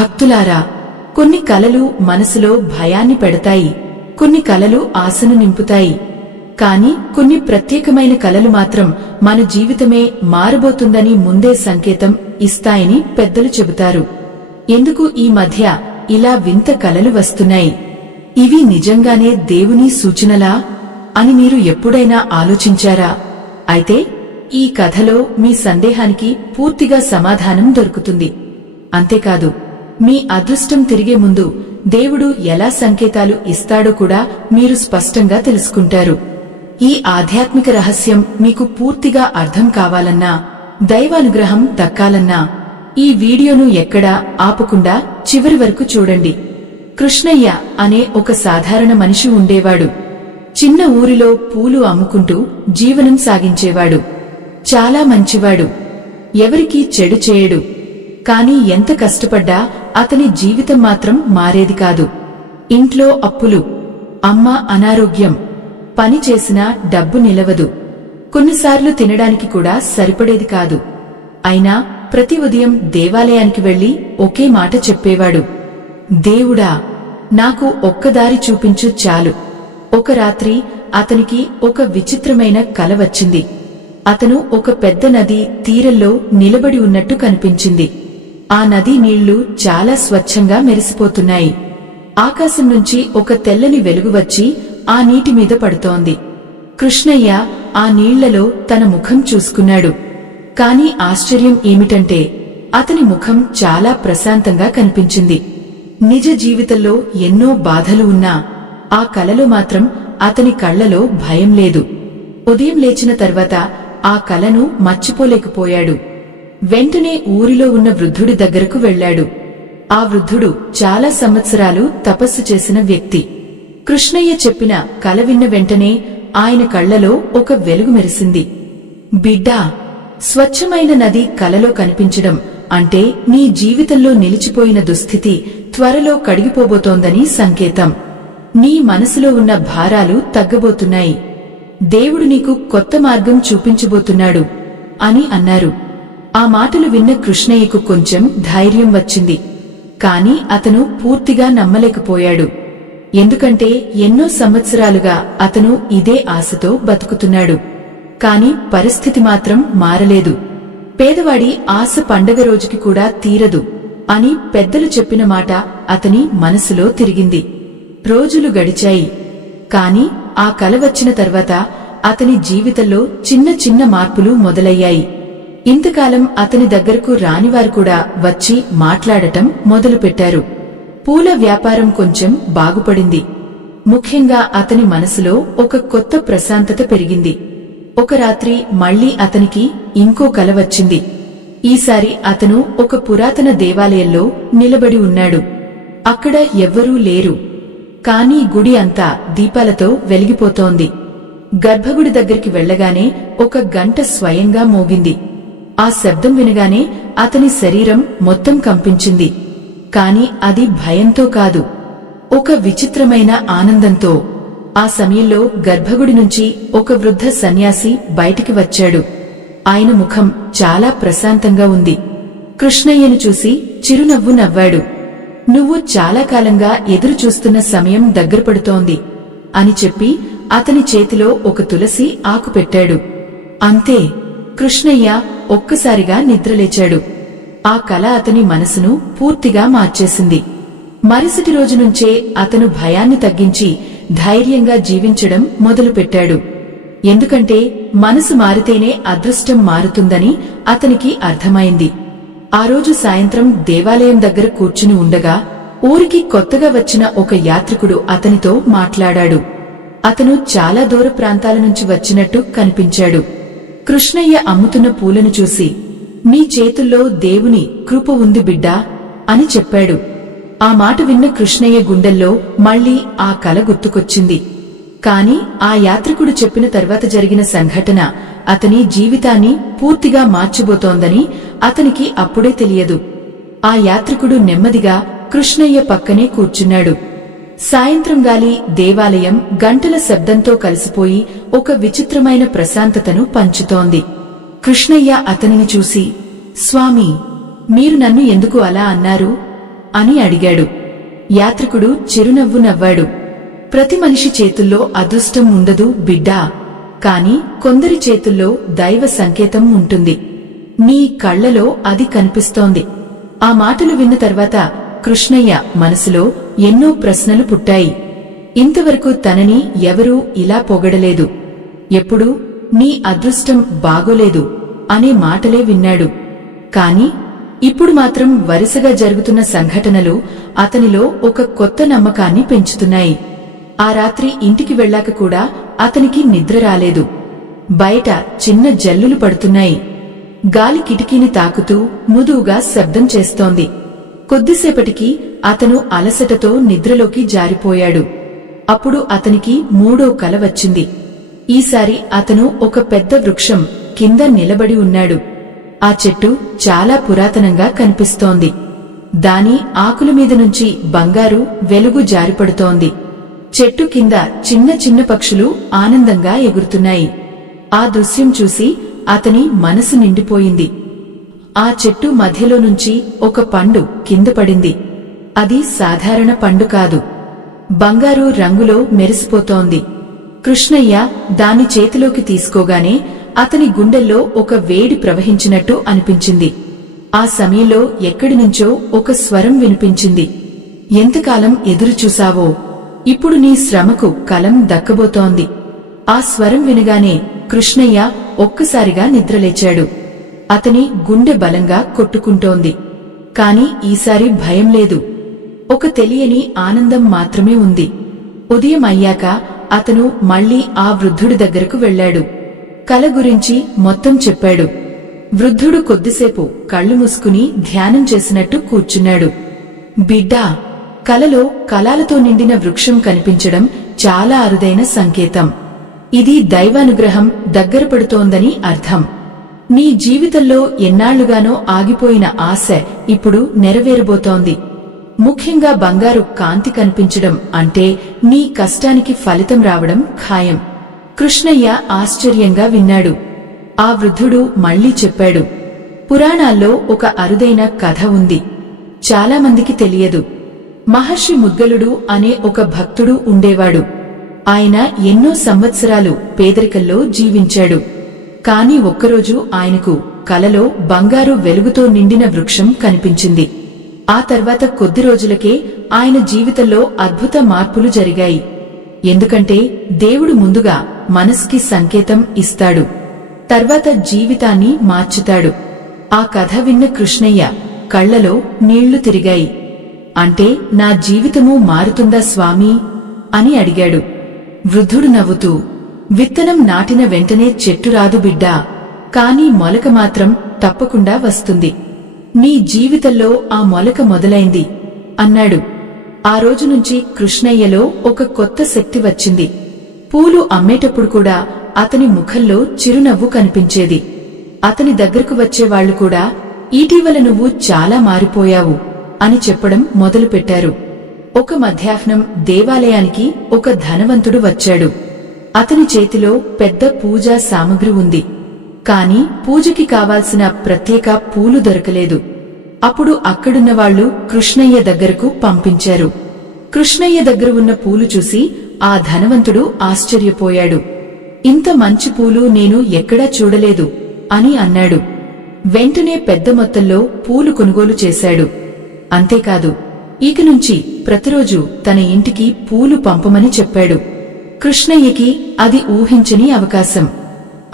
భక్తులారా, కొన్ని కలలు మనసులో భయాన్ని పెడతాయి, కొన్ని కలలు ఆశను నింపుతాయి. కాని కొన్ని ప్రత్యేకమైన కలలు మాత్రం మన జీవితమే మారబోతుందని ముందే సంకేతం ఇస్తాయని పెద్దలు చెబుతారు. ఎందుకు ఈ మధ్య ఇలా వింత కలలు వస్తున్నాయి? ఇవి నిజంగానే దేవుని సూచనలా అని మీరు ఎప్పుడైనా ఆలోచించారా? అయితే ఈ కథలో మీ సందేహానికి పూర్తిగా సమాధానం దొరుకుతుంది. అంతేకాదు, మీ అదృష్టం తిరిగే ముందు దేవుడు ఎలా సంకేతాలు ఇస్తాడో కూడా మీరు స్పష్టంగా తెలుసుకుంటారు. ఈ ఆధ్యాత్మిక రహస్యం మీకు పూర్తిగా అర్థం కావాలన్నా, దైవానుగ్రహం దక్కాలన్నా ఈ వీడియోను ఎక్కడా ఆపకుండా చివరి వరకు చూడండి. కృష్ణయ్య అనే ఒక సాధారణ మనిషి ఉండేవాడు. చిన్న ఊరిలో పూలు అమ్ముకుంటూ జీవనం సాగించేవాడు. చాలా మంచివాడు, ఎవరికీ చెడు చేయడు. కాని ఎంత కష్టపడ్డా అతని జీవితం మాత్రం మారేది కాదు. ఇంట్లో అప్పులు, అమ్మ అనారోగ్యం, పని చేసినా డబ్బు నిలవదు. కొన్నిసార్లు తినడానికి కూడా సరిపడేది కాదు. అయినా ప్రతి ఉదయం దేవాలయానికి వెళ్లి ఒకే మాట చెప్పేవాడు, దేవుడా, నాకు ఒక్కదారి చూపించు చాలు. ఒక రాత్రి అతనికి ఒక విచిత్రమైన కల వచ్చింది. అతను ఒక పెద్ద నది తీరంలో నిలబడి ఉన్నట్టు కనిపించింది. ఆ నది నీళ్లు చాలా స్వచ్ఛంగా మెరిసిపోతున్నాయి. ఆకాశం నుంచి ఒక తెల్లని వెలుగు వచ్చి ఆ నీటి మీద పడుతోంది. కృష్ణయ్య ఆ నీళ్లలో తన ముఖం చూసుకున్నాడు. కాని ఆశ్చర్యం ఏమిటంటే అతని ముఖం చాలా ప్రశాంతంగా కనిపించింది. నిజ జీవితంలో ఎన్నో బాధలు ఉన్నా ఆ కలలో మాత్రం అతని కళ్లలో భయం లేదు. ఉదయం లేచిన తర్వాత ఆ కలను మర్చిపోలేకపోయాడు. వెంటనే ఊరిలో ఉన్న వృద్ధుడి దగ్గరకు వెళ్లాడు. ఆ వృద్ధుడు చాలా సంవత్సరాలు తపస్సు చేసిన వ్యక్తి. కృష్ణయ్య చెప్పిన కల విన్న వెంటనే ఆయన కళ్లలో ఒక వెలుగు మెరిసింది. బిడ్డా, స్వచ్ఛమైన నది కలలో కనిపించడం అంటే నీ జీవితంలో నిలిచిపోయిన దుస్థితి త్వరలో కడిగిపోబోతోందని సంకేతం. నీ మనసులో ఉన్న భారాలు తగ్గబోతున్నాయి. దేవుడు నీకు కొత్త మార్గం చూపించబోతున్నాడు అని అన్నారు. ఆ మాటలు విన్న కృష్ణయ్యకు కొంచెం ధైర్యం వచ్చింది. కాని అతను పూర్తిగా నమ్మలేకపోయాడు. ఎందుకంటే ఎన్నో సంవత్సరాలుగా అతను ఇదే ఆశతో బతుకుతున్నాడు. కాని పరిస్థితి మాత్రం మారలేదు. పేదవాడి ఆశ పండగ రోజుకి కూడా తీరదు అని పెద్దలు చెప్పిన మాట అతని మనసులో తిరిగింది. రోజులు గడిచాయి. కాని ఆ కల వచ్చిన తర్వాత అతని జీవితంలో చిన్న చిన్న మార్పులు మొదలయ్యాయి. ఇంతకాలం అతని దగ్గరకు రానివారు కూడా వచ్చి మాట్లాడటం మొదలుపెట్టారు. పూల వ్యాపారం కొంచెం బాగుపడింది. ముఖ్యంగా అతని మనసులో ఒక కొత్త ప్రశాంతత పెరిగింది. ఒక రాత్రి మళ్లీ అతనికి ఇంకో కల వచ్చింది. ఈసారి అతను ఒక పురాతన దేవాలయంలో నిలబడి ఉన్నాడు. అక్కడ ఎవ్వరూ లేరు. కాని గుడి అంతా దీపాలతో వెలిగిపోతోంది. గర్భగుడి దగ్గరికి వెళ్లగానే ఒక గంట స్వయంగా మోగింది. ఆ శబ్దం వినగానే అతని శరీరం మొత్తం కంపించింది. కాని అది భయంతో కాదు, ఒక విచిత్రమైన ఆనందంతో. ఆ సమయంలో గర్భగుడి నుంచి ఒక వృద్ధ సన్యాసి బయటికి వచ్చాడు. ఆయన ముఖం చాలా ప్రశాంతంగా ఉంది. కృష్ణయ్యను చూసి చిరునవ్వు నవ్వాడు. నువ్వు చాలా కాలంగా ఎదురు చూస్తున్న సమయం దగ్గరపడుతోంది అని చెప్పి అతని చేతిలో ఒక తులసి ఆకు పెట్టాడు. అంతే, కృష్ణయ్య ఒక్కసారిగా నిద్రలేచాడు. ఆ కల అతని మనసును పూర్తిగా మార్చేసింది. మరుసటి రోజు నుంచే అతను భయాన్ని తగ్గించి ధైర్యంగా జీవించడం మొదలుపెట్టాడు. ఎందుకంటే మనసు మారితేనే అదృష్టం మారుతుందని అతనికి అర్థమైంది. ఆ రోజు సాయంత్రం దేవాలయం దగ్గర కూర్చుని ఉండగా ఊరికి కొత్తగా వచ్చిన ఒక యాత్రికుడు అతనితో మాట్లాడాడు. అతను చాలా దూర ప్రాంతాల నుంచి వచ్చినట్టు కనిపించాడు. కృష్ణయ్య అమ్ముతున్న పూలను చూసి, నీ చేతుల్లో దేవుని కృప ఉంది బిడ్డా అని చెప్పాడు. ఆ మాట విన్న కృష్ణయ్య గుండెల్లో మళ్లీ ఆ కల గుర్తుకొచ్చింది. కాని ఆ యాత్రికుడు చెప్పిన తర్వాత జరిగిన సంఘటన అతని జీవితాన్ని పూర్తిగా మార్చబోతోందని అతనికి అప్పుడే తెలియదు. ఆ యాత్రికుడు నెమ్మదిగా కృష్ణయ్య పక్కనే కూర్చున్నాడు. సాయంత్రం గాలి దేవాలయం గంటల శబ్దంతో కలిసిపోయి ఒక విచిత్రమైన ప్రశాంతతను పంచుతోంది. కృష్ణయ్య అతనిని చూసి, స్వామీ, మీరు నన్ను ఎందుకు అలా అన్నారు అని అడిగాడు. యాత్రికుడు చిరునవ్వు నవ్వాడు. ప్రతి మనిషి చేతుల్లో అదృష్టం ఉండదు బిడ్డా, కాని కొందరి చేతుల్లో దైవ సంకేతం ఉంటుంది. నీ కళ్లలో అది కనిపిస్తోంది. ఆ మాటలు విన్న తర్వాత కృష్ణయ్య మనసులో ఎన్నో ప్రశ్నలు పుట్టాయి. ఇంతవరకు తనని ఎవరూ ఇలా పొగడలేదు. ఎప్పుడూ నీ అదృష్టం బాగోలేదు అనే మాటలే విన్నాడు. కాని ఇప్పుడు మాత్రం వరుసగా జరుగుతున్న సంఘటనలు అతనిలో ఒక కొత్త నమ్మకాన్ని పెంచుతున్నాయి. ఆ రాత్రి ఇంటికి వెళ్ళాక కూడా అతనికి నిద్ర రాలేదు. బయట చిన్న జల్లులు పడుతున్నాయి. గాలి కిటికీని తాకుతూ మృదువుగా శబ్దం చేస్తోంది. కొద్దిసేపటికి అతను అలసటతో నిద్రలోకి జారిపోయాడు. అప్పుడు అతనికి మూడో కల వచ్చింది. ఈసారి అతను ఒక పెద్ద వృక్షం కింద నిలబడి ఉన్నాడు. ఆ చెట్టు చాలా పురాతనంగా కనిపిస్తోంది. దాని ఆకుల మీద నుంచి బంగారు వెలుగు జారిపడుతోంది. చెట్టు కింద చిన్న చిన్న పక్షులు ఆనందంగా ఎగురుతున్నాయి. ఆ దృశ్యం చూసి అతని మనసు నిండిపోయింది. ఆ చెట్టు మధ్యలో నుంచి ఒక పండు కింద పడింది. అది సాధారణ పండు కాదు, బంగారు రంగులో మెరిసిపోతోంది. కృష్ణయ్య దాని చేతిలోకి తీసుకోగానే అతని గుండెల్లో ఒక వేడి ప్రవహించినట్టు అనిపించింది. ఆ సమయంలో ఎక్కడినుంచో ఒక స్వరం వినిపించింది. ఎంతకాలం ఎదురుచూశావో, ఇప్పుడు నీ శ్రమకు కలం దక్కబోతోంది. ఆ స్వరం వినగానే కృష్ణయ్య ఒక్కసారిగా నిద్రలేచాడు. అతని గుండె బలంగా కొట్టుకుంటోంది. కాని ఈసారి భయం లేదు, ఒక తెలియని ఆనందం మాత్రమే ఉంది. ఉదయం అయ్యాక అతను మళ్లీ ఆ వృద్ధుడి దగ్గరకు వెళ్లాడు. కల గురించి మొత్తం చెప్పాడు. వృద్ధుడు కొద్దిసేపు కళ్ళు మూసుకుని ధ్యానం చేసినట్టు కూర్చున్నాడు. బిడ్డా, కలలో కలాలతో నిండిన వృక్షం కనిపించడం చాలా అరుదైన సంకేతం. ఇది దైవానుగ్రహం దగ్గరపడుతోందని అర్థం. నీ జీవితంలో ఎన్నాళ్లుగానో ఆగిపోయిన ఆశ ఇప్పుడు నెరవేరబోతోంది. ముఖ్యంగా బంగారు కాంతి కనిపించడం అంటే నీ కష్టానికి ఫలితం రావడం ఖాయం. కృష్ణయ్య ఆశ్చర్యంగా విన్నాడు. ఆ వృద్ధుడు మళ్లీ చెప్పాడు. పురాణాల్లో ఒక అరుదైన కథ ఉంది, చాలామందికి తెలియదు. మహర్షి ముద్గలుడు అనే ఒక భక్తుడు ఉండేవాడు. ఆయన ఎన్నో సంవత్సరాలు పేదరికంలో జీవించాడు. కాని ఒక్కరోజు ఆయనకు కలలో బంగారు వెలుగుతో నిండిన వృక్షం కనిపించింది. ఆ తర్వాత కొద్ది రోజులకే ఆయన జీవితంలో అద్భుత మార్పులు జరిగాయి. ఎందుకంటే దేవుడు ముందుగా మనసుకి సంకేతం ఇస్తాడు, తర్వాత జీవితాన్ని మార్చుతాడు. ఆ కథ విన్న కృష్ణయ్య కళ్లలో నీళ్లు తిరిగాయి. అంటే నా జీవితమూ మారుతుందా స్వామీ అని అడిగాడు. వృద్ధుడు నవ్వుతూ, విత్తనం నాటిన వెంటనే చెట్టు రాదు బిడ్డా, కాని మొలక మాత్రం తప్పకుండా వస్తుంది. నీ జీవితంలో ఆ మొలక మొదలైంది అన్నాడు. ఆ రోజు నుంచి కృష్ణయ్యలో ఒక కొత్త శక్తి వచ్చింది. పూలు అమ్మేటప్పుడు కూడా అతని ముఖంలో చిరునవ్వు కనిపించేది. అతని దగ్గరకు వచ్చేవాళ్లు కూడా ఇటీవల నువ్వు చాలా మారిపోయావు అని చెప్పడం మొదలుపెట్టారు. ఒక మధ్యాహ్నం దేవాలయానికి ఒక ధనవంతుడు వచ్చాడు. అతని చేతిలో పెద్ద పూజా సామగ్రి ఉంది. కాని పూజకి కావాల్సిన ప్రత్యేక పూలు దొరకలేదు. అప్పుడు అక్కడున్నవాళ్లు కృష్ణయ్య దగ్గరకు పంపించారు. కృష్ణయ్య దగ్గర ఉన్న పూలు చూసి ఆ ధనవంతుడు ఆశ్చర్యపోయాడు. ఇంత మంచి పూలు నేను ఎక్కడా చూడలేదు అని అన్నాడు. వెంటనే పెద్ద మొత్తంలో పూలు కొనుగోలు చేశాడు. అంతేకాదు, ఇక నుంచి ప్రతిరోజు తన ఇంటికి పూలు పంపమని చెప్పాడు. కృష్ణయ్యకి అది ఊహించని అవకాశం.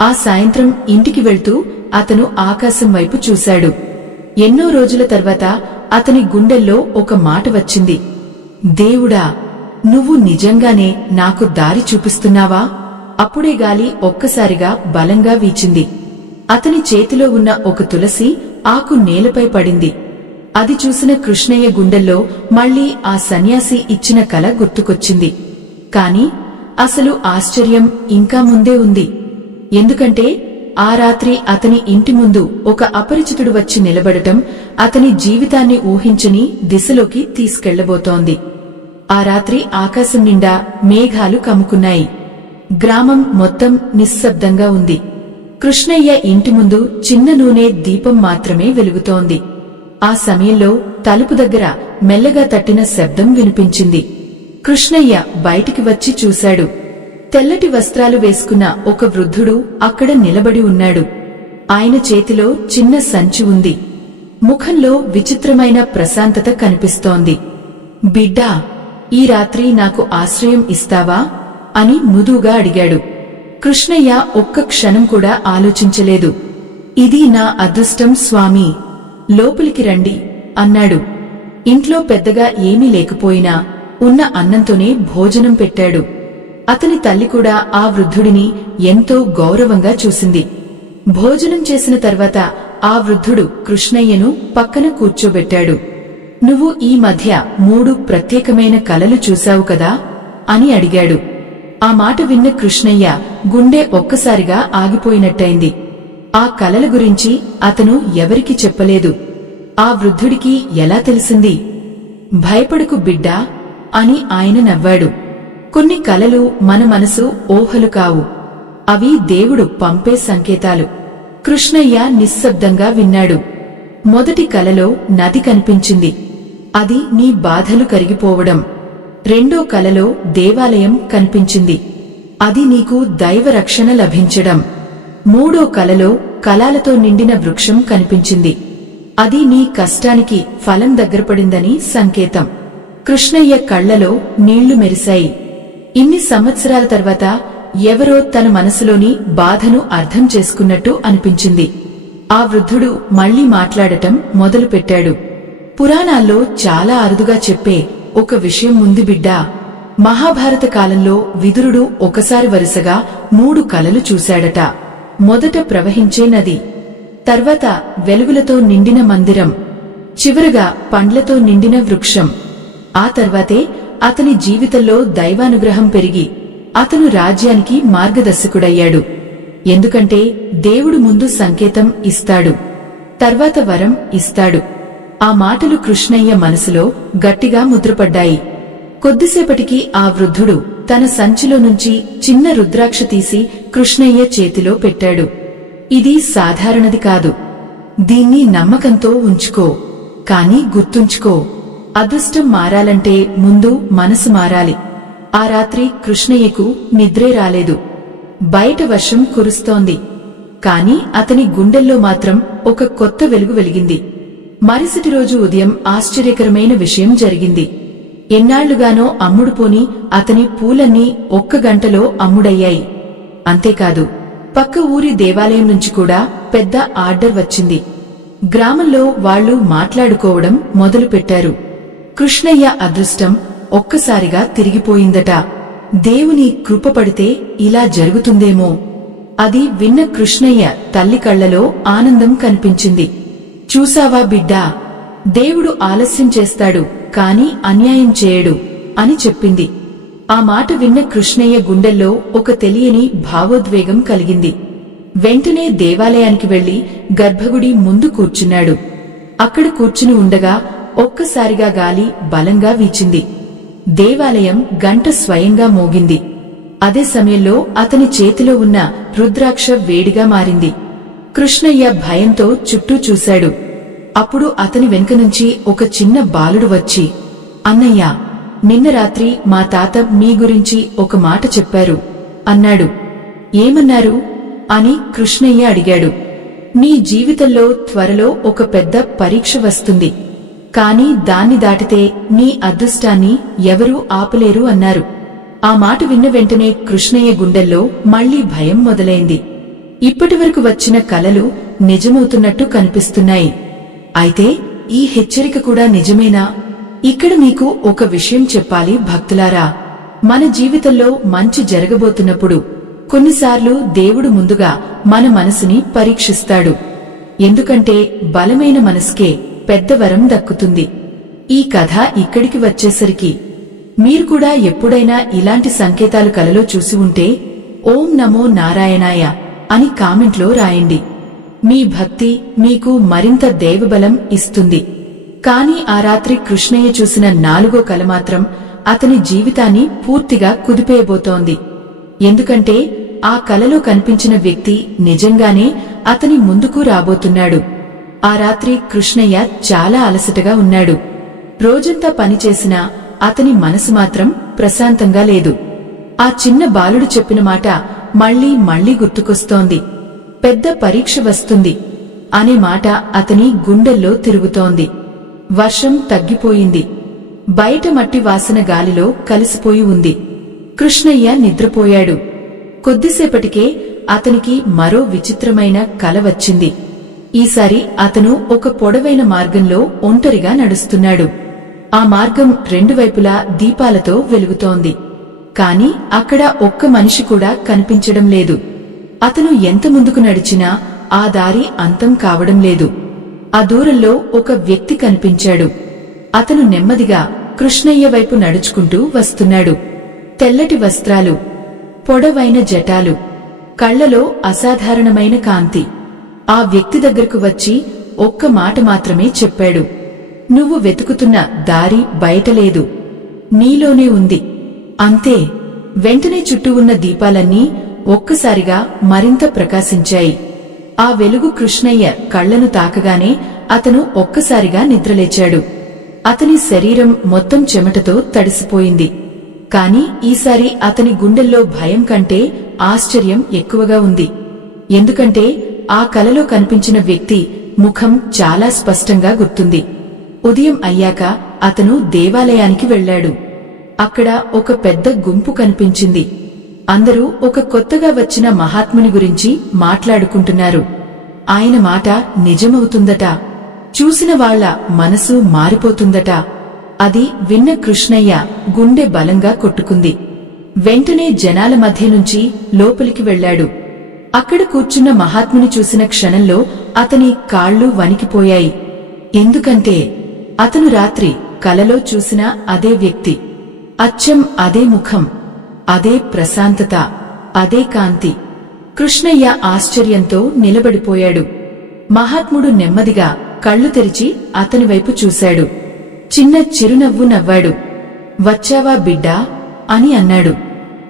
ఆ సాయంత్రం ఇంటికి వెళ్తూ అతను ఆకాశం వైపు చూశాడు. ఎన్నో రోజుల తర్వాత అతని గుండెల్లో ఒక మాట వచ్చింది. దేవుడా, నువ్వు నిజంగానే నాకు దారి చూపిస్తున్నావా? అప్పుడే గాలి ఒక్కసారిగా బలంగా వీచింది. అతని చేతిలో ఉన్న ఒక తులసి ఆకు నేలపై పడింది. అది చూసిన కృష్ణయ్య గుండెల్లో మళ్లీ ఆ సన్యాసి ఇచ్చిన కల గుర్తుకొచ్చింది. కాని అసలు ఆశ్చర్యం ఇంకా ముందే ఉంది. ఎందుకంటే ఆ రాత్రి అతని ఇంటి ముందు ఒక అపరిచితుడు వచ్చి నిలబడటం అతని జీవితాన్ని ఊహించని దిశలోకి తీసుకెళ్లబోతోంది. ఆ రాత్రి ఆకాశం నిండా మేఘాలు కమ్ముకున్నాయి. గ్రామం మొత్తం నిశ్శబ్దంగా ఉంది. కృష్ణయ్య ఇంటి ముందు చిన్న నూనె దీపం మాత్రమే వెలుగుతోంది. ఆ సమయంలో తలుపు దగ్గర మెల్లగా తట్టిన శబ్దం వినిపించింది. కృష్ణయ్య బయటికి వచ్చి చూశాడు. తెల్లటి వస్త్రాలు వేసుకున్న ఒక వృద్ధుడు అక్కడ నిలబడి ఉన్నాడు. ఆయన చేతిలో చిన్న సంచి ఉంది. ముఖంలో విచిత్రమైన ప్రశాంతత కనిపిస్తోంది. బిడ్డా, ఈ రాత్రి నాకు ఆశ్రయం ఇస్తావా అని మృదువుగా అడిగాడు. కృష్ణయ్య ఒక్క క్షణం కూడా ఆలోచించలేదు. ఇది నా అదృష్టం స్వామీ, లోపలికి రండి అన్నాడు. ఇంట్లో పెద్దగా ఏమీ లేకపోయినా ఉన్న అన్నంతోనే భోజనం పెట్టాడు. అతని తల్లి కూడా ఆ వృద్ధుడిని ఎంతో గౌరవంగా చూసింది. భోజనం చేసిన తర్వాత ఆ వృద్ధుడు కృష్ణయ్యను పక్కన కూర్చోబెట్టాడు. నువ్వు ఈ మధ్య 3 ప్రత్యేకమైన కలలు చూశావు కదా అని అడిగాడు. ఆ మాట విన్న కృష్ణయ్య గుండె ఒక్కసారిగా ఆగిపోయినట్టయింది. ఆ కలల గురించి అతను ఎవరికి చెప్పలేదు. ఆ వృద్ధుడికి ఎలా తెలిసింది? భయపడకు బిడ్డా అని ఆయన నవ్వాడు. కొన్ని కలలు మన మనసు ఊహలు కావు, అవి దేవుడు పంపే సంకేతాలు. కృష్ణయ్య నిశ్శబ్దంగా విన్నాడు. మొదటి కలలో నది కనిపించింది. అది నీ బాధలు కరిగిపోవడం. రెండో కలలో దేవాలయం కనిపించింది. అది నీకు దైవ రక్షణ లభించడం. మూడో కలలో కలాలతో నిండిన వృక్షం కనిపించింది. అది నీ కష్టానికి ఫలం దగ్గరపడిందని సంకేతం. కృష్ణయ్య కళ్లలో నీళ్లు మెరిశాయి. ఇన్ని సంవత్సరాల తర్వాత ఎవరో తన మనసులోని బాధను అర్థం చేసుకున్నట్టు అనిపించింది. ఆ వృద్ధుడు మళ్లీ మాట్లాడటం మొదలుపెట్టాడు. పురాణాల్లో చాలా అరుదుగా చెప్పే ఒక విషయం ఉంది బిడ్డా. మహాభారత కాలంలో విదురుడు ఒకసారి వరుసగా 3 కలలు చూశాడట. మొదట ప్రవహించే నది, తర్వాత వెలుగులతో నిండిన మందిరం, చివరగా పండ్లతో నిండిన వృక్షం. ఆ తర్వాతే అతని జీవితంలో దైవానుగ్రహం పెరిగి అతను రాజ్యానికి మార్గదర్శకుడయ్యాడు. ఎందుకంటే దేవుడు ముందు సంకేతం ఇస్తాడు, తర్వాత వరం ఇస్తాడు. ఆ మాటలు కృష్ణయ్య మనసులో గట్టిగా ముద్రపడ్డాయి. కొద్దిసేపటికి ఆ వృద్ధుడు తన సంచిలో నుంచి చిన్న రుద్రాక్ష తీసి కృష్ణయ్య చేతిలో పెట్టాడు. ఇది సాధారణది కాదు. దీన్ని నమ్మకంతో ఉంచుకో. కాని గుర్తుంచుకో, అదృష్టం మారాలంటే ముందు మనసు మారాలి. ఆ రాత్రి కృష్ణయ్యకు నిద్రే రాలేదు. బయట వర్షం కురుస్తోంది. కాని అతని గుండెల్లో మాత్రం ఒక కొత్త వెలుగు వెలిగింది. మరుసటి రోజు ఉదయం ఆశ్చర్యకరమైన విషయం జరిగింది. ఎన్నాళ్లుగానో అమ్ముడుపోని అతని పూలన్నీ 1 గంటలో అమ్ముడయ్యాయి. అంతేకాదు, పక్క ఊరి దేవాలయం నుంచి కూడా పెద్ద ఆర్డర్ వచ్చింది. గ్రామంలో వాళ్లు మాట్లాడుకోవడం మొదలుపెట్టారు. కృష్ణయ్య అదృష్టం ఒక్కసారిగా తిరిగిపోయిందట. దేవుని కృపపడితే ఇలా జరుగుతుందేమో. అది విన్న కృష్ణయ్య తల్లి కళ్లలో ఆనందం కనిపించింది. చూసావా బిడ్డా, దేవుడు ఆలస్యం చేస్తాడు కాని అన్యాయం చేయడు అని చెప్పింది. ఆ మాట విన్న కృష్ణయ్య గుండెల్లో ఒక తెలియని భావోద్వేగం కలిగింది. వెంటనే దేవాలయానికి వెళ్లి గర్భగుడి ముందు కూర్చున్నాడు. అక్కడ కూర్చుని ఉండగా ఒక్కసారిగా గాలి బలంగా వీచింది. దేవాలయం గంట స్వయంగా మోగింది. అదే సమయంలో అతని చేతిలో ఉన్న రుద్రాక్ష వేడిగా మారింది. కృష్ణయ్య భయంతో చుట్టూ చూశాడు. అప్పుడు అతని వెనుక నుంచి ఒక చిన్న బాలుడు వచ్చి, అన్నయ్యా, నిన్న రాత్రి మా తాత మీ గురించి ఒక మాట చెప్పారు అన్నాడు. ఏమన్నారు అని కృష్ణయ్య అడిగాడు. నీ జీవితంలో త్వరలో ఒక పెద్ద పరీక్ష వస్తుంది. కాని దాన్ని దాటితే నీ అదృష్టాన్ని ఎవరూ ఆపలేరు అన్నారు. ఆ మాట విన్న వెంటనే కృష్ణయ్య గుండెల్లో మళ్లీ భయం మొదలైంది. ఇప్పటివరకు వచ్చిన కలలు నిజమవుతున్నట్టు కనిపిస్తున్నాయి. అయితే ఈ హెచ్చరిక కూడా నిజమేనా? ఇక్కడ మీకు ఒక విషయం చెప్పాలి భక్తులారా. మన జీవితంలో మంచి జరగబోతున్నప్పుడు కొన్నిసార్లు దేవుడు ముందుగా మన మనసుని పరీక్షిస్తాడు. ఎందుకంటే బలమైన మనసుకే పెద్ద వరం దక్కుతుంది. ఈ కథ ఇక్కడికి వచ్చేసరికి మీరు కూడా ఎప్పుడైనా ఇలాంటి సంకేతాలు కలలో చూసి ఉంటే ఓం నమో నారాయణాయ అని కామెంట్లో రాయండి. మీ భక్తి మీకు మరింత దైవబలం ఇస్తుంది. కాని ఆ రాత్రి కృష్ణయ్య చూసిన 4వ కల మాత్రం అతని జీవితాన్ని పూర్తిగా కుదిపేయబోతోంది. ఎందుకంటే ఆ కలలో కనిపించిన వ్యక్తి నిజంగానే అతని ముందుకు రాబోతున్నాడు. ఆ రాత్రి కృష్ణయ్య చాలా అలసటగా ఉన్నాడు. రోజంతా పనిచేసినా అతని మనసు మాత్రం ప్రశాంతంగా లేదు. ఆ చిన్న బాలుడు చెప్పిన మాట మళ్లీ మళ్లీ గుర్తుకొస్తోంది. పెద్ద పరీక్ష వస్తుంది అనే మాట అతని గుండెల్లో తిరుగుతోంది. వర్షం తగ్గిపోయింది. బయట మట్టి వాసన గాలిలో కలిసిపోయి ఉంది. కృష్ణయ్య నిద్రపోయాడు. కొద్దిసేపటికే అతనికి మరో విచిత్రమైన కల వచ్చింది. ఈసారి అతను ఒక పొడవైన మార్గంలో ఒంటరిగా నడుస్తున్నాడు. ఆ మార్గం రెండు వైపులా దీపాలతో వెలుగుతోంది. కాని అక్కడ ఒక్క మనిషి కూడా కనిపించడం లేదు. అతను ఎంత ముందుకు నడిచినా ఆ దారి అంతం కావడం లేదు. ఆ దూరంలో ఒక వ్యక్తి కనిపించాడు. అతను నెమ్మదిగా కృష్ణయ్య వైపు నడుచుకుంటూ వస్తున్నాడు. తెల్లటి వస్త్రాలు, పొడవైన జటాలు, కళ్లలో అసాధారణమైన కాంతి. ఆ వ్యక్తి దగ్గరకు వచ్చి ఒక్క మాట మాత్రమే చెప్పాడు. నువ్వు వెతుకుతున్న దారి బయటలేదు, నీలోనే ఉంది. అంతే. వెంటనే చుట్టూ ఉన్న దీపాలన్నీ ఒక్కసారిగా మరింత ప్రకాశించాయి. ఆ వెలుగు కృష్ణయ్య కళ్లను తాకగానే అతను ఒక్కసారిగా నిద్రలేచాడు. అతని శరీరం మొత్తం చెమటతో తడిసిపోయింది. కాని ఈసారి అతని గుండెల్లో భయం కంటే ఆశ్చర్యం ఎక్కువగా ఉంది. ఎందుకంటే ఆ కలలో కనిపించిన వ్యక్తి ముఖం చాలా స్పష్టంగా గుర్తుంది. ఉదయం అయ్యాక అతను దేవాలయానికి వెళ్లాడు. అక్కడ ఒక పెద్ద గుంపు కనిపించింది. అందరూ ఒక కొత్తగా వచ్చిన మహాత్ముని గురించి మాట్లాడుకుంటున్నారు. ఆయన మాట నిజమవుతుందట. చూసిన వాళ్ల మనసు మారిపోతుందట. అది విన్న కృష్ణయ్య గుండె బలంగా కొట్టుకుంది. వెంటనే జనాల మధ్య నుంచి లోపలికి వెళ్లాడు. అక్కడ కూర్చున్న మహాత్ముని చూసిన క్షణంలో అతని కాళ్లు వణికిపోయాయి. ఎందుకంటే అతను రాత్రి కలలో చూసిన అదే వ్యక్తి, అచ్చం అదే ముఖం, అదే ప్రశాంతత, అదే కాంతి. కృష్ణయ్య ఆశ్చర్యంతో నిలబడిపోయాడు. మహాత్ముడు నెమ్మదిగా కళ్లు తెరిచి అతని వైపు చూశాడు. చిన్న చిరునవ్వు నవ్వాడు. వచ్చావా బిడ్డా అని అన్నాడు.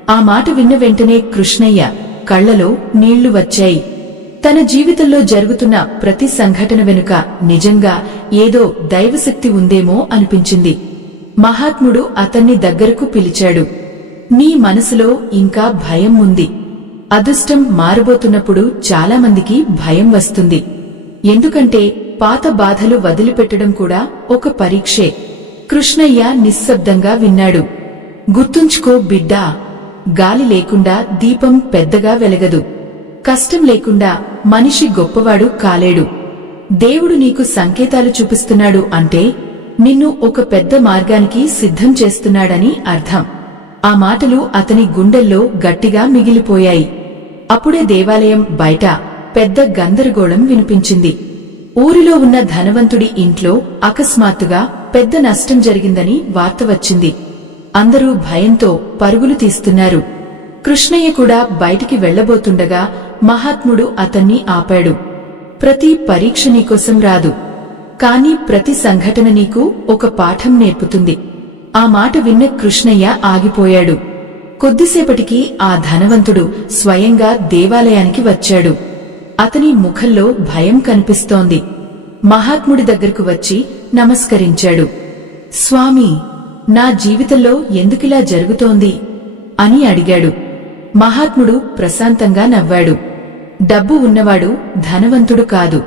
ఆ మాట విన్న వెంటనే కృష్ణయ్య కళ్లలో నీళ్లు వచ్చాయి. తన జీవితంలో జరుగుతున్న ప్రతి సంఘటన వెనుక నిజంగా ఏదో దైవశక్తి ఉందేమో అనిపించింది. మహాత్ముడు అతన్ని దగ్గరకు పిలిచాడు. నీ మనసులో ఇంకా భయం ఉంది. అదృష్టం మారబోతున్నప్పుడు చాలామందికి భయం వస్తుంది. ఎందుకంటే పాత బాధలు వదిలిపెట్టడం కూడా ఒక పరీక్షే. కృష్ణయ్య నిశ్శబ్దంగా విన్నాడు. గుర్తుంచుకో బిడ్డా, గాలి లేకుండా దీపం పెద్దగా వెలగదు. కష్టం లేకుండా మనిషి గొప్పవాడు కాలేడు. దేవుడు నీకు సంకేతాలు చూపిస్తున్నాడు అంటే నిన్ను ఒక పెద్ద మార్గానికి సిద్ధం చేస్తున్నాడని అర్థం. ఆ మాటలు అతని గుండెల్లో గట్టిగా మిగిలిపోయాయి. అప్పుడే దేవాలయం బయట పెద్ద గందరగోళం వినిపించింది. ఊరిలో ఉన్న ధనవంతుడి ఇంట్లో అకస్మాత్తుగా పెద్ద నష్టం జరిగిందని వార్త వచ్చింది. అందరూ భయంతో పరుగులు తీస్తున్నారు. కృష్ణయ్య కూడా బయటికి వెళ్లబోతుండగా మహాత్ముడు అతన్ని ఆపాడు. ప్రతి పరీక్ష నీకోసం రాదు, కాని ప్రతి సంఘటన నీకు ఒక పాఠం నేర్పుతుంది. ఆ మాట విన్న కృష్ణయ్య ఆగిపోయాడు. కొద్దిసేపటికి ఆ ధనవంతుడు స్వయంగా దేవాలయానికి వచ్చాడు. అతని ముఖంలో భయం కనిపిస్తోంది. మహాత్ముడి దగ్గరకు వచ్చి నమస్కరించాడు. స్వామీ, నా జీవితంలో ఎందుకిలా జరుగుతోంది అని అడిగాడు. మహాత్ముడు ప్రశాంతంగా నవ్వాడు. డబ్బు ఉన్నవాడు ధనవంతుడు కాదు,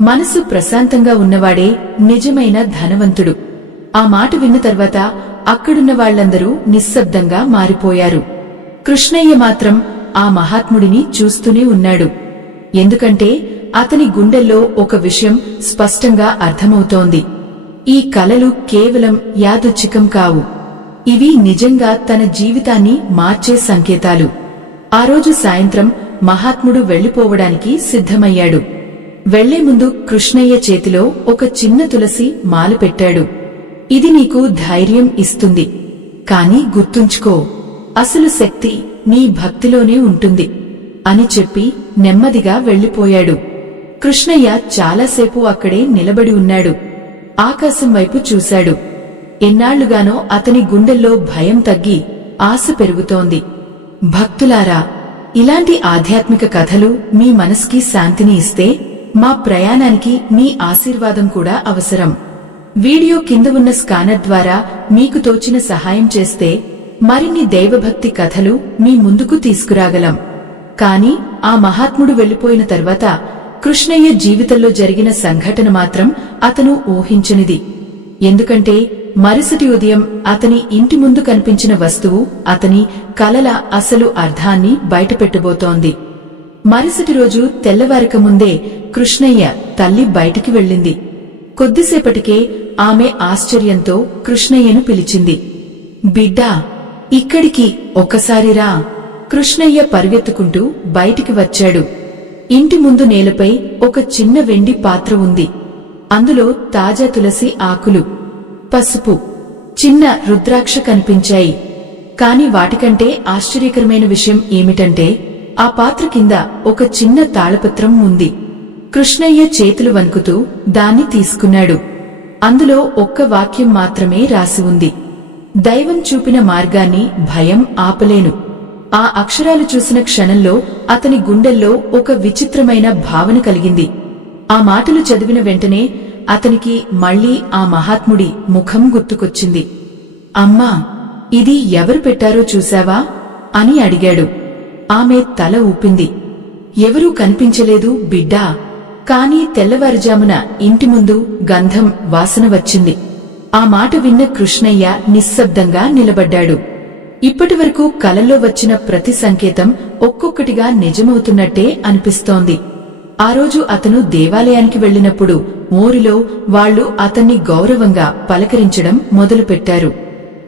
మనసు ప్రశాంతంగా ఉన్నవాడే నిజమైన ధనవంతుడు. ఆ మాట విన్న తర్వాత అక్కడున్న వాళ్లందరూ నిశ్శబ్దంగా మారిపోయారు. కృష్ణయ్య మాత్రం ఆ మహాత్ముడిని చూస్తూనే ఉన్నాడు. ఎందుకంటే అతని గుండెల్లో ఒక విషయం స్పష్టంగా అర్థమవుతోంది. ఈ కలలు కేవలం యాదృచ్ఛికం కావు. ఇవి నిజంగా తన జీవితాన్ని మార్చే సంకేతాలు. ఆ రోజు సాయంత్రం మహాత్ముడు వెళ్లిపోవడానికి సిద్ధమయ్యాడు. వెళ్లే ముందు కృష్ణయ్య చేతిలో ఒక చిన్న తులసి మాల పెట్టాడు. ఇది నీకు ధైర్యం ఇస్తుంది, కాని గుర్తుంచుకో, అసలు శక్తి నీ భక్తిలోనే ఉంటుంది అని చెప్పి నెమ్మదిగా వెళ్లిపోయాడు. కృష్ణయ్య చాలాసేపు అక్కడే నిలబడి ఉన్నాడు. ఆకాశం వైపు చూశాడు. ఎన్నాళ్లుగానో అతని గుండెల్లో భయం తగ్గి ఆశ పెరుగుతోంది. భక్తులారా, ఇలాంటి ఆధ్యాత్మిక కథలు మీ మనసుకి శాంతిని ఇస్తే మా ప్రయాణానికి మీ ఆశీర్వాదం కూడా అవసరం. వీడియో కింద ఉన్న స్కానర్ ద్వారా మీకు తోచిన సహాయం చేస్తే మరిన్ని దైవభక్తి కథలు మీ ముందుకు తీసుకురాగలం. కాని ఆ మహాత్ముడు వెళ్లిపోయిన తర్వాత కృష్ణయ్య జీవితంలో జరిగిన సంఘటన మాత్రం అతను ఊహించనిది. ఎందుకంటే మరుసటి ఉదయం అతని ఇంటి ముందు కనిపించిన వస్తువు అతని కలల అసలు అర్థాన్ని బయటపెట్టబోతోంది. మరుసటి రోజు తెల్లవారక ముందే కృష్ణయ్య తల్లి బయటికి వెళ్ళింది. కొద్దిసేపటికే ఆమె ఆశ్చర్యంతో కృష్ణయ్యను పిలిచింది. బిడ్డా, ఇక్కడికి ఒక్కసారి రా. కృష్ణయ్య పరిగెత్తుకుంటూ బయటికి వచ్చాడు. ఇంటి ముందు నేలపై ఒక చిన్న వెండి పాత్ర ఉంది. అందులో తాజా తులసి ఆకులు, పసుపు, చిన్న రుద్రాక్ష కనిపించాయి. కాని వాటికంటే ఆశ్చర్యకరమైన విషయం ఏమిటంటే ఆ పాత్ర కింద ఒక చిన్న తాళపత్రం ఉంది. కృష్ణయ్య చేతులు వణుకుతూ దాన్ని తీసుకున్నాడు. అందులో ఒక్క వాక్యం మాత్రమే రాసి ఉంది. దైవం చూపిన మార్గాన్ని భయం ఆపలేను. ఆ అక్షరాలు చూసిన క్షణంలో అతని గుండెల్లో ఒక విచిత్రమైన భావన కలిగింది. ఆ మాటలు చదివిన వెంటనే అతనికి మళ్లీ ఆ మహాత్ముడి ముఖం గుర్తుకొచ్చింది. అమ్మా, ఇది ఎవరు పెట్టారో చూశావా అని అడిగాడు. ఆమె తల ఊపింది. ఎవరూ కనిపించలేదు బిడ్డా. కాని తెల్లవారుజామున ఇంటి ముందు గంధం వాసన వచ్చింది. ఆ మాట విన్న కృష్ణయ్య నిశ్శబ్దంగా నిలబడ్డాడు. ఇప్పటివరకు కలలో వచ్చిన ప్రతి సంకేతం ఒక్కొక్కటిగా నిజమవుతున్నట్టే అనిపిస్తోంది. ఆ రోజు అతను దేవాలయానికి వెళ్లినప్పుడు ఊరిలో వాళ్లు అతన్ని గౌరవంగా పలకరించడం మొదలుపెట్టారు.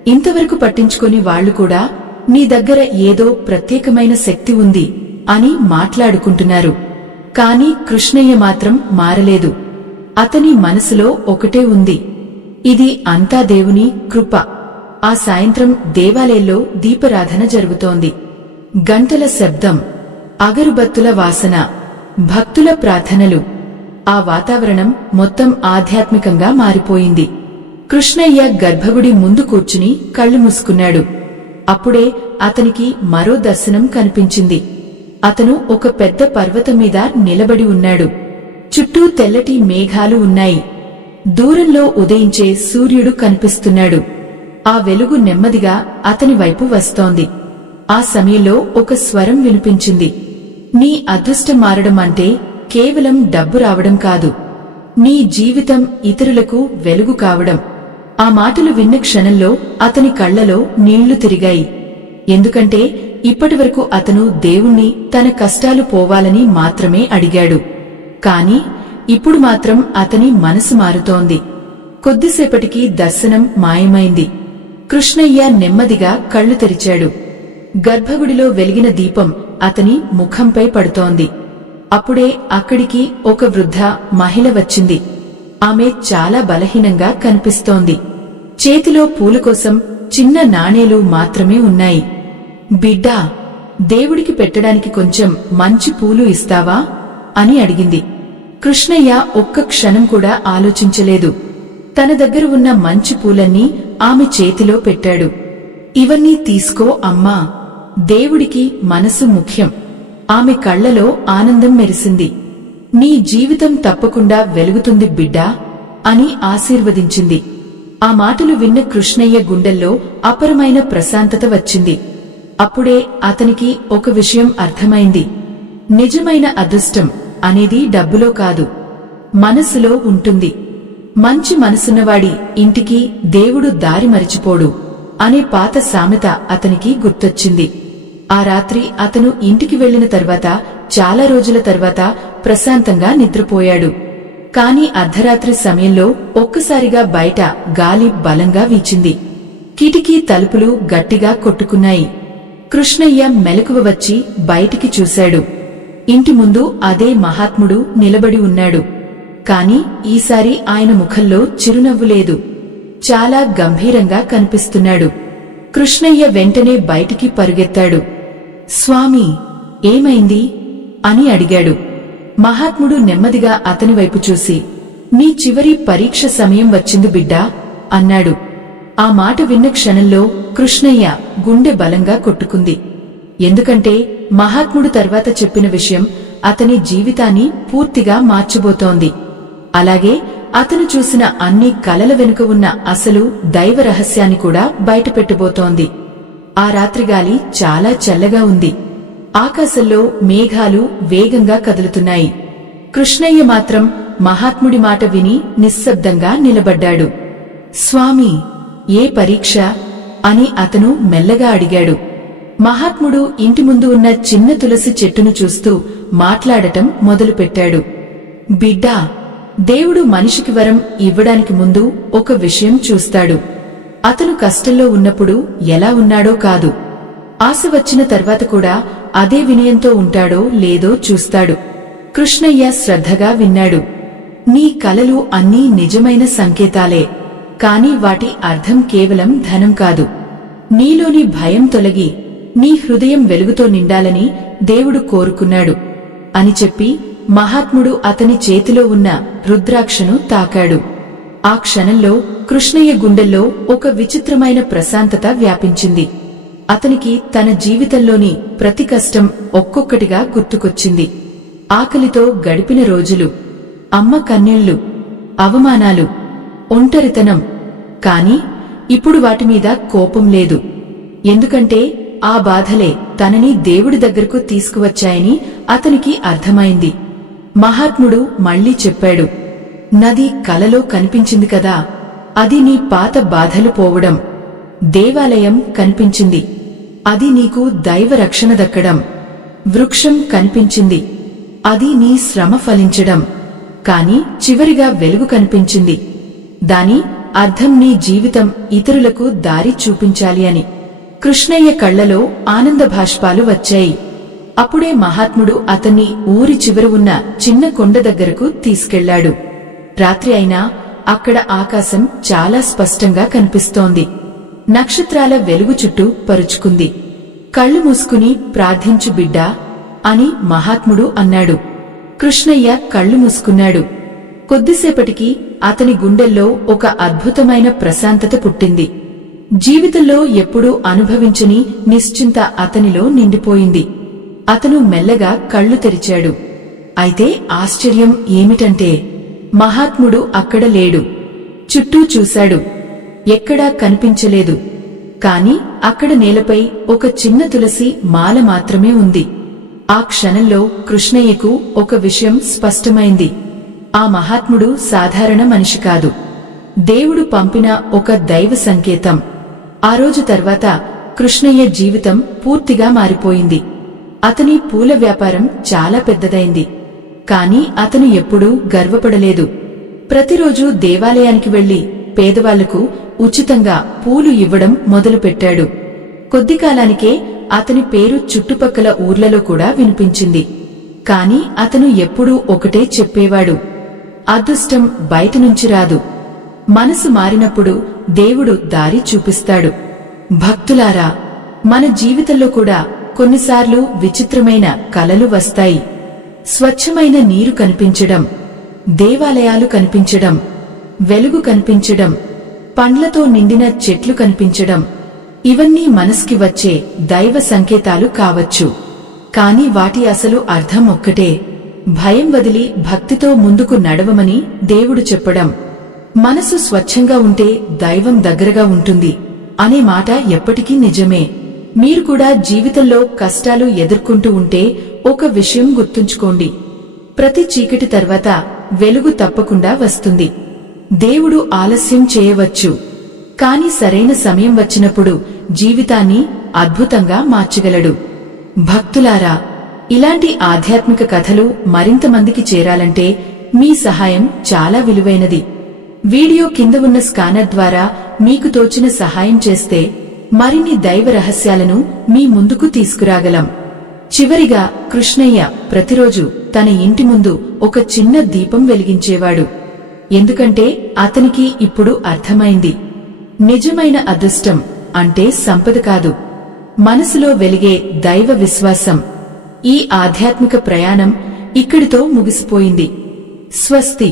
ఇంతవరకు పట్టించుకొని వాళ్లు కూడా నీ దగ్గర ఏదో ప్రత్యేకమైన శక్తి ఉంది అని మాట్లాడుకుంటున్నారు. కాని కృష్ణయ్య మాత్రం మారలేదు. అతని మనసులో ఒకటే ఉంది, ఇది అంతా దేవుని కృప. ఆ సాయంత్రం దేవాలయంలో దీపారాధన జరుగుతోంది. గంటల శబ్దం, అగరుబత్తుల వాసన, భక్తుల ప్రార్థనలు. ఆ వాతావరణం మొత్తం ఆధ్యాత్మికంగా మారిపోయింది. కృష్ణయ్య గర్భగుడి ముందు కూర్చుని కళ్ళు మూసుకున్నాడు. అప్పుడే అతనికి మరో దర్శనం కనిపించింది. అతను ఒక పెద్ద పర్వతం మీద నిలబడి ఉన్నాడు. చుట్టూ తెల్లటి మేఘాలు ఉన్నాయి. దూరంలో ఉదయించే సూర్యుడు కనిపిస్తున్నాడు. ఆ వెలుగు నెమ్మదిగా అతని వైపు వస్తోంది. ఆ సమయంలో ఒక స్వరం వినిపించింది. నీ అదృష్టం మారడం అంటే కేవలం డబ్బు రావడం కాదు, నీ జీవితం ఇతరులకు వెలుగు కావడం. ఆ మాటలు విన్న క్షణంలో అతని కళ్లలో నీళ్లు తిరిగాయి. ఎందుకంటే ఇప్పటివరకు అతను దేవుణ్ణి తన కష్టాలు పోవాలని మాత్రమే అడిగాడు. కాని ఇప్పుడు మాత్రం అతని మనసు మారుతోంది. కొద్దిసేపటికి దర్శనం మాయమైంది. కృష్ణయ్య నెమ్మదిగా కళ్లు తెరిచాడు. గర్భగుడిలో వెలిగిన దీపం అతని ముఖంపై పడుతోంది. అప్పుడే అక్కడికి ఒక వృద్ధ మహిళ వచ్చింది. ఆమె చాలా బలహీనంగా కనిపిస్తోంది. చేతిలో పూల కోసం చిన్న నాణేలు మాత్రమే ఉన్నాయి. బిడ్డా, దేవుడికి పెట్టడానికి కొంచెం మంచి పూలు ఇస్తావా అని అడిగింది. కృష్ణయ్య ఒక్క క్షణం కూడా ఆలోచించలేదు. తన దగ్గర ఉన్న మంచి పూలన్నీ ఆమె చేతిలో పెట్టాడు. ఇవన్నీ తీసుకో అమ్మా, దేవుడికి మనసు ముఖ్యం. ఆమె కళ్లలో ఆనందం మెరిసింది. నీ జీవితం తప్పకుండా వెలుగుతుంది బిడ్డా అని ఆశీర్వదించింది. ఆ మాటలు విన్న కృష్ణయ్య గుండెల్లో అపరమైన ప్రశాంతత వచ్చింది. అప్పుడే అతనికి ఒక విషయం అర్థమైంది. నిజమైన అదృష్టం అనేది డబ్బులో కాదు, మనసులో ఉంటుంది. మంచి మనసున్నవాడి ఇంటికి దేవుడు దారి మరిచిపోడు అనే పాత సామెత అతనికి గుర్తొచ్చింది. ఆ రాత్రి అతను ఇంటికి వెళ్లిన తర్వాత చాలా రోజుల తర్వాత ప్రశాంతంగా నిద్రపోయాడు. కాని అర్ధరాత్రి సమయంలో ఒక్కసారిగా బయట గాలి బలంగా వీచింది. కిటికీ తలుపులు గట్టిగా కొట్టుకున్నాయి. కృష్ణయ్య మెలకువ వచ్చి బయటికి చూశాడు. ఇంటి ముందు అదే మహాత్ముడు నిలబడి ఉన్నాడు. కాని ఈసారి ఆయన ముఖంలో చిరునవ్వు లేదు. చాలా గంభీరంగా కనిపిస్తున్నాడు. కృష్ణయ్య వెంటనే బయటికి పరుగెత్తాడు. స్వామీ, ఏమైంది అని అడిగాడు. మహాత్ముడు నెమ్మదిగా అతని వైపు చూసి, నీ చివరి పరీక్ష సమయం వచ్చింది బిడ్డా అన్నాడు. ఆ మాట విన్న క్షణంలో కృష్ణయ్య గుండె బలంగా కొట్టుకుంది. ఎందుకంటే మహాత్ముడు తర్వాత చెప్పిన విషయం అతని జీవితాన్ని పూర్తిగా మార్చబోతోంది. అలాగే అతను చూసిన అన్ని కలల వెనుక ఉన్న అసలు దైవ రహస్యాన్ని కూడా బయటపెట్టబోతోంది. ఆ రాత్రిగాలి చాలా చల్లగా ఉంది. ఆకాశంలో మేఘాలు వేగంగా కదులుతున్నాయి. కృష్ణయ్య మాత్రం మహాత్ముడి మాట విని నిశ్శబ్దంగా నిలబడ్డాడు. స్వామీ, ఏ పరీక్ష అని అతను మెల్లగా అడిగాడు. మహాత్ముడు ఇంటి ముందు ఉన్న చిన్న తులసి చెట్టును చూస్తూ మాట్లాడటం మొదలుపెట్టాడు. బిడ్డా, దేవుడు మనిషికి వరం ఇవ్వడానికి ముందు ఒక విషయం చూస్తాడు. అతను కష్టంలో ఉన్నప్పుడు ఎలా ఉన్నాడో కాదు, ఆశ వచ్చిన తర్వాత కూడా అదే వినయంతో ఉంటాడో లేదో చూస్తాడు. కృష్ణయ్య శ్రద్ధగా విన్నాడు. నీ కలలు అన్నీ నిజమైన సంకేతాలే, కాని వాటి అర్థం కేవలం ధనం కాదు. నీలోని భయం తొలగి నీ హృదయం వెలుగుతో నిండాలని దేవుడు కోరుకున్నాడు అని చెప్పి మహాత్ముడు అతని చేతిలో ఉన్న రుద్రాక్షను తాకాడు. ఆ క్షణంలో కృష్ణయ్య గుండెల్లో ఒక విచిత్రమైన ప్రశాంతత వ్యాపించింది. అతనికి తన జీవితంలోని ప్రతి కష్టం ఒక్కొక్కటిగా గుర్తుకొచ్చింది. ఆకలితో గడిపిన రోజులు, అమ్మ కన్నీళ్లు, అవమానాలు, ఒంటరితనం. కాని ఇప్పుడు వాటిమీద కోపం లేదు. ఎందుకంటే ఆ బాధలే తనని దేవుడి దగ్గరకు తీసుకువచ్చాయని అతనికి అర్థమైంది. మహాత్ముడు మళ్లీ చెప్పాడు, నది కలలో కనిపించింది కదా, అది నీ పాత బాధలు పోవడం. దేవాలయం కనిపించింది, అది నీకు దైవ రక్షణ దక్కడం. వృక్షం కనిపించింది, అది నీ శ్రమ ఫలించడం. కాని చివరిగా వెలుగు కనిపించింది, దాని అర్థం నీ జీవితం ఇతరులకు దారి చూపించాలి అని. కృష్ణయ్య కళ్లలో ఆనంద భాష్పాలు వచ్చాయి. అప్పుడే మహాత్ముడు అతన్ని ఊరి చివర ఉన్న చిన్న కొండ దగ్గరకు తీసుకెళ్లాడు. రాత్రి అయినా అక్కడ ఆకాశం చాలా స్పష్టంగా కనిపిస్తోంది. నక్షత్రాల వెలుగు చుట్టూ పరుచుకుంది. కళ్ళు మూసుకుని ప్రార్థించు బిడ్డా అని మహాత్ముడు అన్నాడు. కృష్ణయ్య కళ్ళు మూసుకున్నాడు. కొద్దిసేపటికి అతని గుండెల్లో ఒక అద్భుతమైన ప్రశాంతత పుట్టింది. జీవితంలో ఎప్పుడూ అనుభవించని నిశ్చింత అతనిలో నిండిపోయింది. అతను మెల్లగా కళ్ళు తెరిచాడు. అయితే ఆశ్చర్యం ఏమిటంటే మహాత్ముడు అక్కడ లేడు. చుట్టూ చూశాడు, ఎక్కడా కనిపించలేదు. కాని అక్కడ నేలపై ఒక చిన్న తులసి మాల మాత్రమే ఉంది. ఆ క్షణంలో కృష్ణయ్యకు ఒక విషయం స్పష్టమైంది. ఆ మహాత్ముడు సాధారణ మనిషి కాదు, దేవుడు పంపిన ఒక దైవ సంకేతం. ఆ రోజు తర్వాత కృష్ణయ్య జీవితం పూర్తిగా మారిపోయింది. అతని పూల వ్యాపారం చాలా పెద్దదైంది. కాని అతను ఎప్పుడూ గర్వపడలేదు. ప్రతిరోజూ దేవాలయానికి వెళ్లి పేదవాళ్లకు ఉచితంగా పూలు ఇవ్వడం మొదలుపెట్టాడు. కొద్దికాలానికే అతని పేరు చుట్టుపక్కల ఊర్లలో కూడా వినిపించింది. కాని అతను ఎప్పుడూ ఒకటే చెప్పేవాడు, అదృష్టం బయటనుంచి రాదు, మనసు మారినప్పుడు దేవుడు దారి చూపిస్తాడు. భక్తులారా, మన జీవితంలో కూడా కొన్నిసార్లు విచిత్రమైన కలలు వస్తాయి. స్వచ్ఛమైన నీరు కనిపించడం, దేవాలయాలు కనిపించడం, వెలుగు కనిపించడం, పండ్లతో నిండిన చెట్లు కనిపించడం, ఇవన్నీ మనసుకి వచ్చే దైవ సంకేతాలు కావచ్చు. కాని వాటి అసలు అర్థం ఒక్కటే, భయం వదిలి భక్తితో ముందుకు నడవమని దేవుడు చెప్పడం. మనసు స్వచ్ఛంగా ఉంటే దైవం దగ్గరగా ఉంటుంది అనే మాట ఎప్పటికీ నిజమే. మీరు కూడా జీవితంలో కష్టాలు ఎదుర్కొంటూ ఉంటే ఒక విషయం గుర్తుంచుకోండి, ప్రతి చీకటి తర్వాత వెలుగు తప్పకుండా వస్తుంది. దేవుడు ఆలస్యం చేయవచ్చు, కాని సరైన సమయం వచ్చినప్పుడు జీవితాన్ని అద్భుతంగా మార్చగలడు. భక్తులారా, ఇలాంటి ఆధ్యాత్మిక కథలు మరింత మందికి చేరాలంటే మీ సహాయం చాలా విలువైనది. వీడియో కింద ఉన్న స్కానర్ ద్వారా మీకు తోచిన సహాయం చేస్తే మరిన్ని దైవ రహస్యాలను మీ ముందుకు తీసుకురాగలం. చివరిగా కృష్ణయ్య ప్రతిరోజు తన ఇంటి ముందు ఒక చిన్న దీపం వెలిగించేవాడు. ఎందుకంటే అతనికి ఇప్పుడు అర్థమైంది, నిజమైన అదృష్టం అంటే సంపద కాదు, మనసులో వెలిగే దైవ విశ్వాసం. ఈ ఆధ్యాత్మిక ప్రయాణం ఇక్కడితో ముగిసిపోయింది. స్వస్తి.